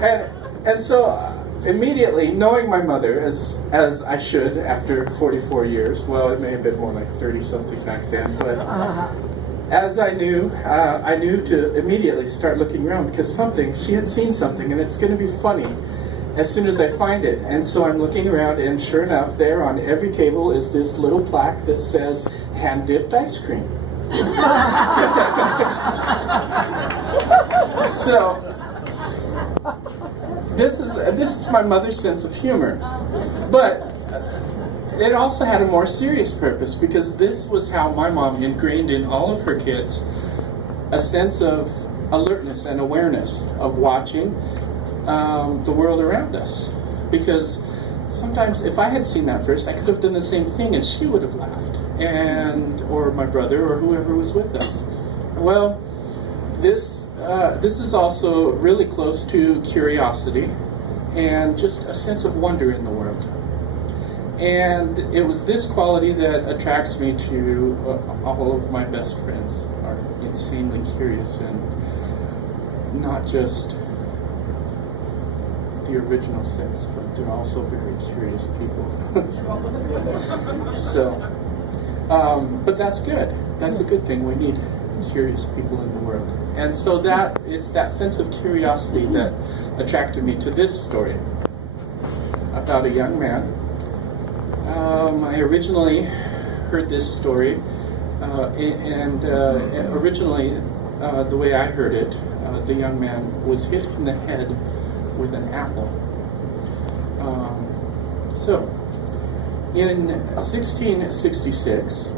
And so immediately, knowing my mother, as I should after 44 years, well, it may have been more like 30-something back then, but as I knew to immediately start looking around because she had seen something, and it's going to be funny as soon as I find it. And so I'm looking around, and sure enough, there on every table is this little plaque that says, hand-dipped ice cream. So, this is my mother's sense of humor. But it also had a more serious purpose, because this was how my mom ingrained in all of her kids a sense of alertness and awareness of watching the world around us. Because sometimes if I had seen that first, I could have done the same thing and she would have laughed, or my brother or whoever was with us. Well, this is also really close to curiosity and just a sense of wonder in the world. And it was this quality that attracts me to all of my best friends are insanely curious, and not just the original sense, but they're also very curious people. So, but that's good. That's a good thing. We need curious people in the world. And so it's that sense of curiosity that attracted me to this story about a young man. I originally heard this story, and originally, the way I heard it, the young man was hit in the head with an apple. So, in 1666,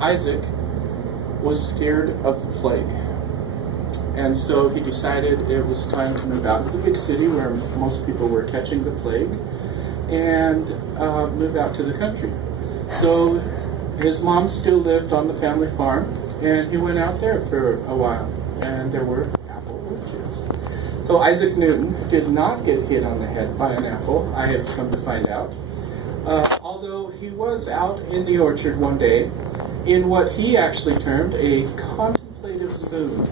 Isaac was scared of the plague. And so he decided it was time to move out of the big city where most people were catching the plague and move out to the country. So his mom still lived on the family farm, and he went out there for a while, and there were apple orchards. So Isaac Newton did not get hit on the head by an apple, I have come to find out. Although he was out in the orchard one day in what he actually termed a contemplative mood,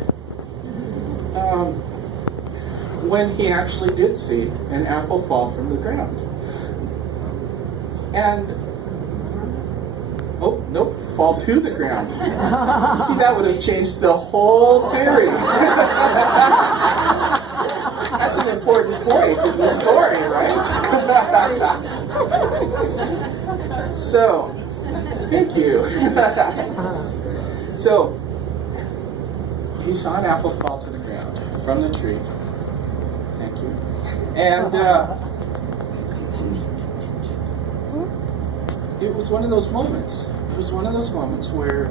when he actually did see an apple fall from the ground. And, oh, nope, fall to the ground. See, that would have changed the whole theory. That's an important point in the story, right? So, thank you. So, he saw an apple fall to the ground from the tree. Thank you. And it was one of those moments. It was one of those moments where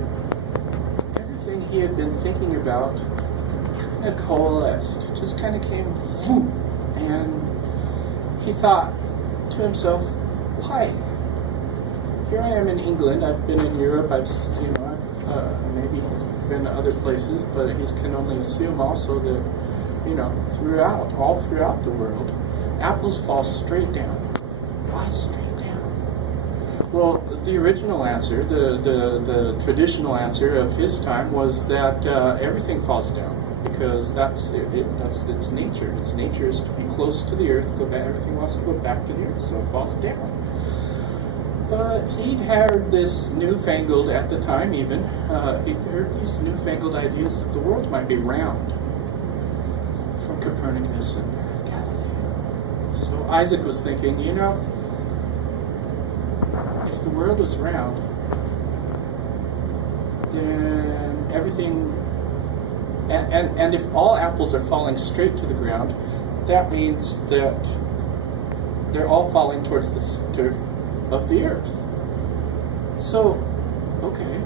everything he had been thinking about kind of coalesced, just kind of came, whoop, and he thought to himself, why? Here I am in England. I've been in Europe. Maybe he's been to other places, but he can only assume also that, all throughout the world, apples fall straight down. Why straight down? Well, the original answer, the traditional answer of his time was that everything falls down, because that's its nature. Its nature is to be close to the earth. Everything wants to go back to the earth, so it falls down. But he'd heard this newfangled, at the time even, he'd heard these newfangled ideas that the world might be round, from Copernicus and Galileo. So Isaac was thinking, if the world was round, then everything, and if all apples are falling straight to the ground, that means that they're all falling towards the center of the earth. So, okay,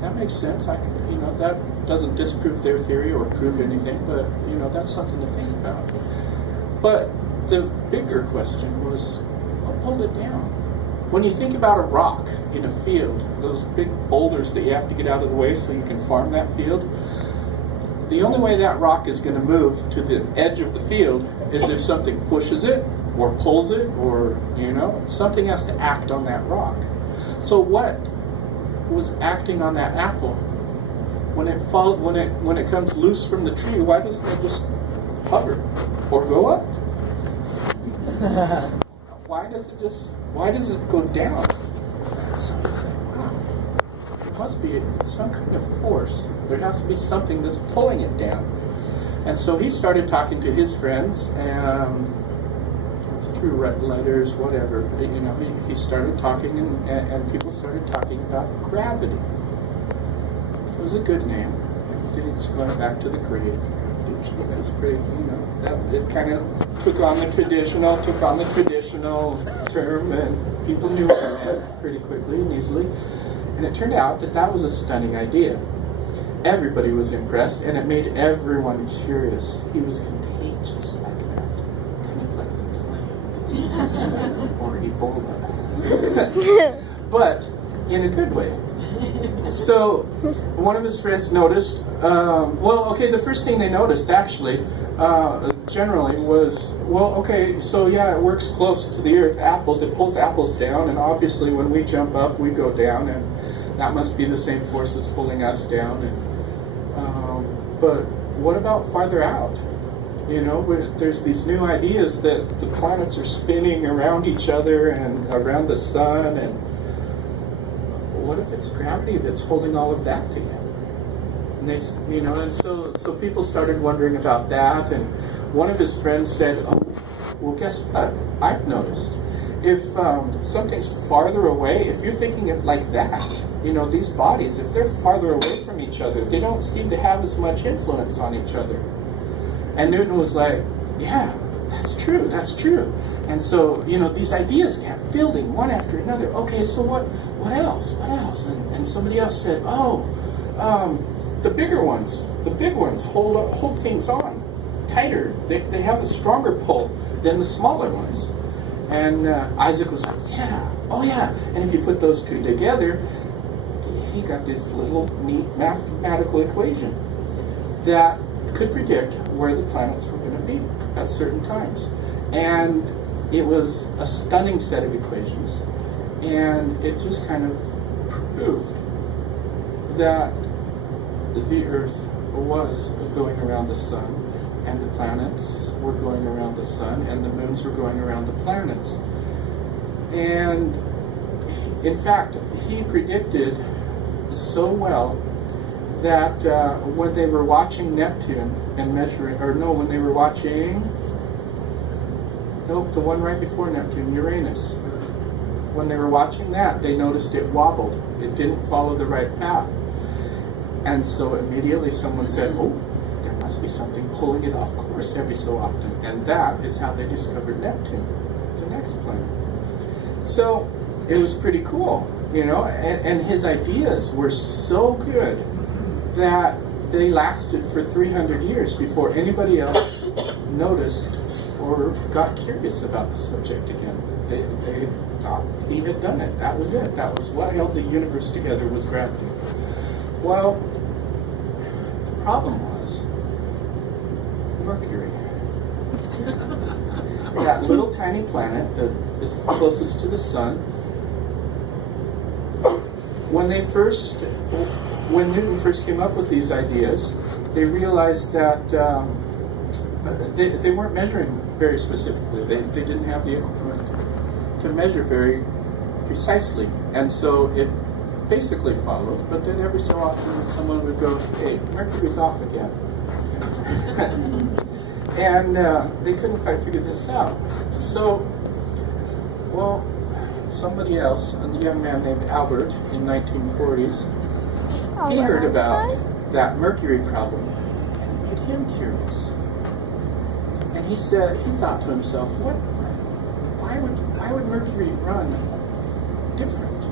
that makes sense. That doesn't disprove their theory or prove anything, but that's something to think about. But the bigger question was, what pulled it down? When you think about a rock in a field, those big boulders that you have to get out of the way so you can farm that field, the only way that rock is going to move to the edge of the field is if something pushes it, or pulls it, or something has to act on that rock. So what was acting on that apple when it comes loose from the tree? Why doesn't it just hover or go up? Why does it go down? So he's like, wow, there must be some kind of force. There has to be something that's pulling it down. And so he started talking to his friends, through letters, whatever. He started talking, and people started talking about gravity. It was a good name. Everything's going back to the grave. It was pretty, it kind of took on the traditional term, and people knew what it meant pretty quickly and easily. And it turned out that was a stunning idea. Everybody was impressed, and it made everyone curious. He was contagious like that, kind of like the plague or Ebola, but in a good way. So one of his friends noticed, the first thing they noticed actually, generally was, it works close to the earth, it pulls apples down, and obviously when we jump up, we go down, and that must be the same force that's pulling us down. But what about farther out? There's these new ideas that the planets are spinning around each other and around the sun, and what if it's gravity that's holding all of that together? And and so people started wondering about that, and one of his friends said, guess what? I've noticed. If something's farther away, if you're thinking it like that, these bodies, if they're farther away from each other, they don't seem to have as much influence on each other. And Newton was like, yeah, that's true. And so, these ideas kept building one after another. Okay, so what else? And somebody else said, the big ones hold things on tighter. They have a stronger pull than the smaller ones. And Isaac was like, yeah. And if you put those two together, he got this little neat mathematical equation that could predict where the planets were going to be at certain times. And it was a stunning set of equations. And it just kind of proved that the Earth was going around the sun, and the planets were going around the sun, and the moons were going around the planets. And in fact, he predicted so well that when they were watching Neptune and when they were watching, the one right before Neptune, Uranus, when they were watching that, they noticed it wobbled. It didn't follow the right path. And so immediately someone said, there must be something pulling it off course every so often. And that is how they discovered Neptune, the next planet. So it was pretty cool, and his ideas were so good that they lasted for 300 years before anybody else noticed or got curious about the subject again. They thought he had done it. That was it. That was what held the universe together, was gravity. Well, the problem was Mercury. That little tiny planet that is closest to the sun. When Newton first came up with these ideas, they realized that they weren't measuring very specifically. They didn't have the equipment to measure very precisely. And so it basically followed, but then every so often someone would go, hey, Mercury's off again. And they couldn't quite figure this out. So, somebody else, a young man named Albert in 1940s, he heard about that Mercury problem, and it made him curious. And he thought to himself, why would Mercury run different?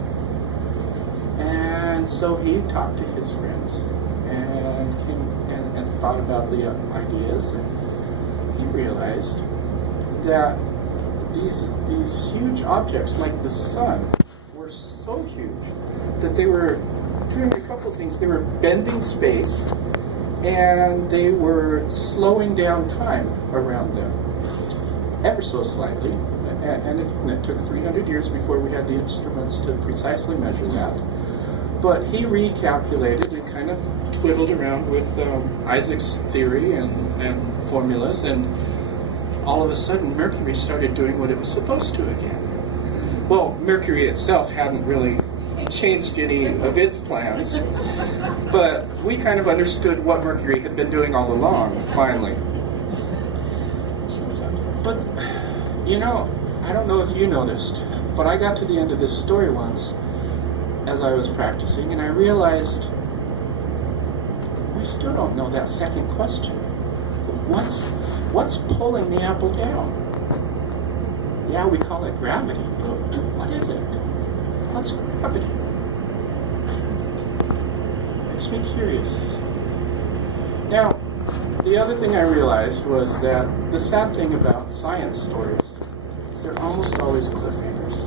And so he talked to his friends and thought about the ideas, and he realized that these huge objects like the sun were so huge that they were doing a couple of things. They were bending space, and they were slowing down time around them ever so slightly. And it took 300 years before we had the instruments to precisely measure that. But he recalculated and kind of twiddled around with Isaac's theory and formulas, and all of a sudden Mercury started doing what it was supposed to again. Well, Mercury itself hadn't really changed any of its plans, but we kind of understood what Mercury had been doing all along, finally. But, you know, I don't know if you noticed, but I got to the end of this story once as I was practicing, and I realized we still don't know that second question. What's pulling the apple down? Yeah, we call it gravity, but what is it? What's gravity? Makes me curious. Now, the other thing I realized was that the sad thing about science stories is they're almost always cliffhangers.